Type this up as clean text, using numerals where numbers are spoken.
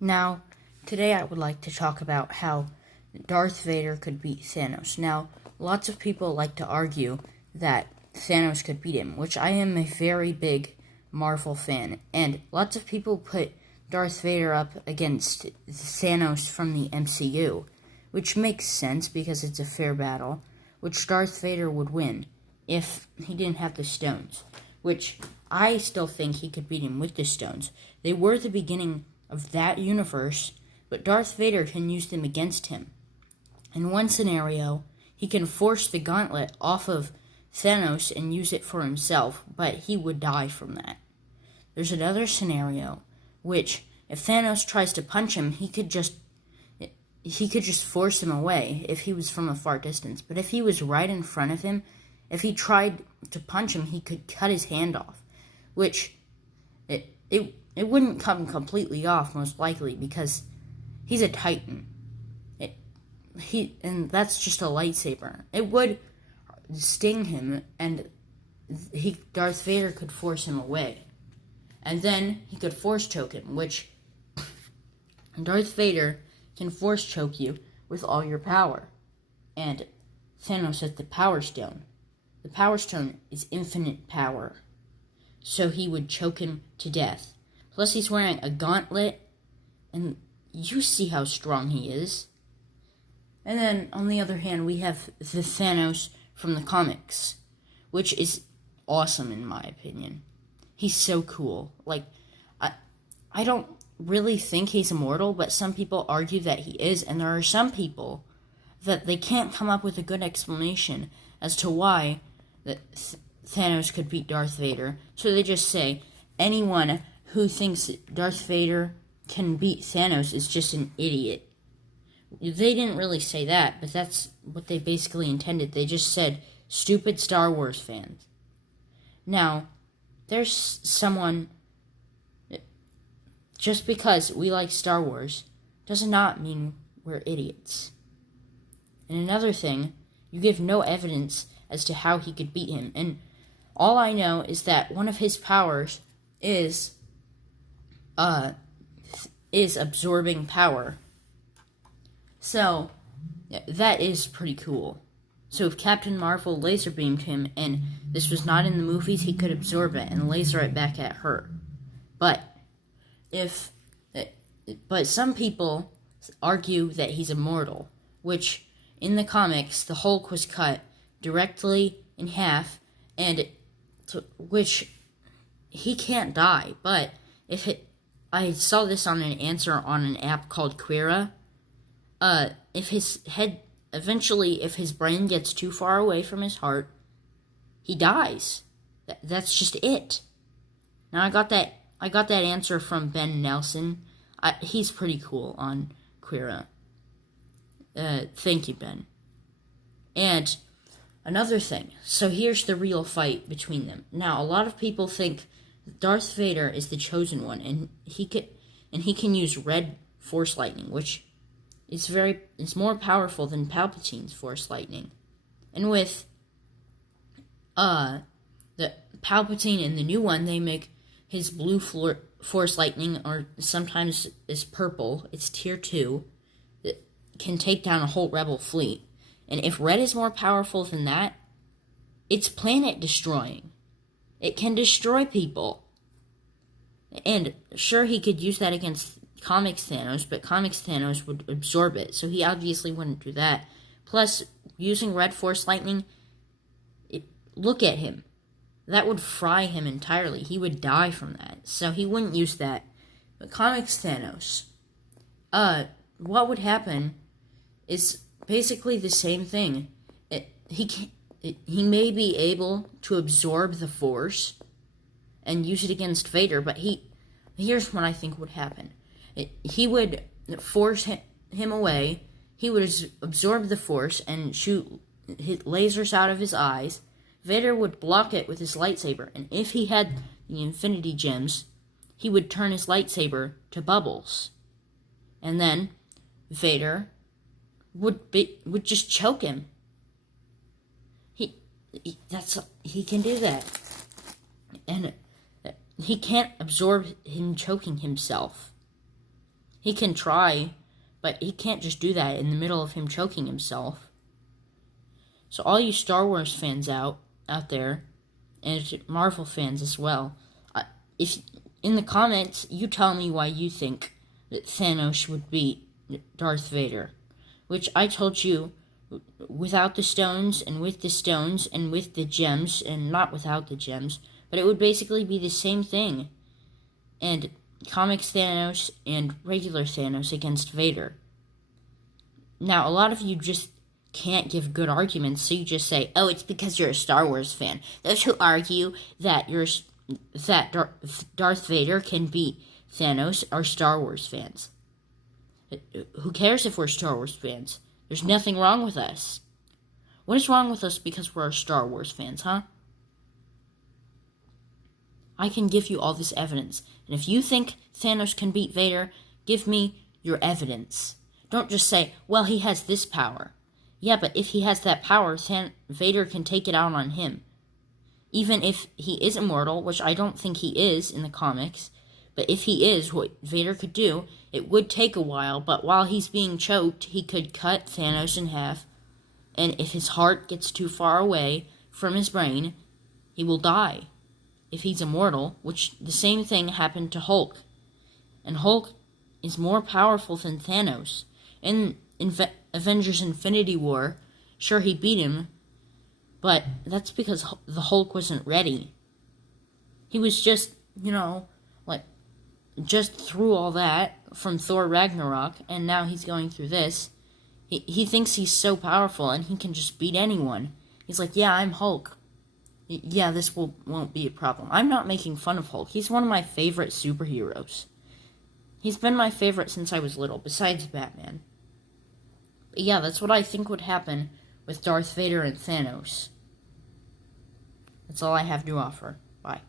Now, today I would like to talk about how Darth Vader could beat Thanos. Now, lots of people like to argue that Thanos could beat him, which I am a very big Marvel fan, and lots of people put Darth Vader up against Thanos from the MCU, which makes sense because it's a fair battle, which Darth Vader would win if he didn't have the stones, which I still think he could beat him with the stones. They were the beginning of that universe, but Darth Vader can use them against him. In one scenario, he can force the gauntlet off of Thanos and use it for himself, but he would die from that. There's another scenario, which, if Thanos tries to punch him, he could just force him away if he was from a far distance. But if he was right in front of him, if he tried to punch him, he could cut his hand off, which it wouldn't come completely off, most likely, because he's a Titan. And that's just a lightsaber. It would sting him, and Darth Vader could force him away. And then he could force choke him, which Darth Vader can force choke you with all your power. And Thanos has the Power Stone. The Power Stone is infinite power, so he would choke him to death. Plus, he's wearing a gauntlet, and you see how strong he is. And then, on the other hand, we have the Thanos from the comics, which is awesome in my opinion. He's so cool. I don't really think he's immortal, but some people argue that he is, and there are some people that they can't come up with a good explanation as to why Thanos could beat Darth Vader. So they just say, anyone who thinks Darth Vader can beat Thanos is just an idiot. They didn't really say that, but that's what they basically intended. They just said, stupid Star Wars fans. Now, there's someone... Just because we like Star Wars does not mean we're idiots. And another thing, you give no evidence as to how he could beat him. And all I know is that one of his powers is absorbing power. So, that is pretty cool. So if Captain Marvel laser beamed him, and this was not in the movies, he could absorb it and laser it back at her. But some people argue that he's immortal, which in the comics the Hulk was cut directly in half, which he can't die. But I saw this on an answer on an app called Quira. If his brain gets too far away from his heart, he dies. That's just it. Now I got that answer from Ben Nelson. He's pretty cool on Quira. Thank you, Ben. And another thing. So here's the real fight between them. Now, a lot of people think Darth Vader is the chosen one, and he can use red force lightning, which is more powerful than Palpatine's force lightning. And with the Palpatine in the new one, they make his blue force lightning, or sometimes is purple. It's tier 2. That can take down a whole rebel fleet. And if red is more powerful than that, it's planet destroying. It can destroy people. And sure, he could use that against Comics Thanos, but Comics Thanos would absorb it, so he obviously wouldn't do that. Plus, using red force lightning, look at him. That would fry him entirely. He would die from that, so he wouldn't use that. But Comics Thanos, what would happen is basically the same thing. He may be able to absorb the Force and use it against Vader, but here's what I think would happen. He would force him away. He would absorb the Force and shoot lasers out of his eyes. Vader would block it with his lightsaber, and if he had the Infinity Gems, he would turn his lightsaber to bubbles. And then Vader would just choke him. He can do that. And he can't absorb him choking himself. He can try, but he can't just do that in the middle of him choking himself. So all you Star Wars fans out there, and Marvel fans as well, if in the comments you tell me why you think that Thanos would beat Darth Vader, which I told you without the stones and with the stones and with the gems and not without the gems, but it would basically be the same thing. And comics Thanos and regular Thanos against Vader. Now, a lot of you just can't give good arguments, so you just say, "Oh, it's because you're a Star Wars fan." Those who argue that Darth Vader can beat Thanos are Star Wars fans. Who cares if we're Star Wars fans? There's nothing wrong with us. What is wrong with us because we're Star Wars fans, huh? I can give you all this evidence, and if you think Thanos can beat Vader, give me your evidence. Don't just say, "Well, he has this power." Yeah, but if he has that power, Vader can take it out on him. Even if he is immortal, which I don't think he is in the comics, but if he is, what Vader could do, it would take a while, but while he's being choked, he could cut Thanos in half, and if his heart gets too far away from his brain, he will die. If he's immortal, which the same thing happened to Hulk. And Hulk is more powerful than Thanos. In Avengers Infinity War, sure, he beat him, but that's because the Hulk wasn't ready. He was just, just through all that from Thor Ragnarok, and now he's going through this. He thinks he's so powerful and he can just beat anyone. He's like, "Yeah, I'm Hulk. Yeah, this won't be a problem." I'm not making fun of Hulk. He's one of my favorite superheroes. He's been my favorite since I was little, besides Batman. But yeah, that's what I think would happen with Darth Vader and Thanos. That's all I have to offer. Bye.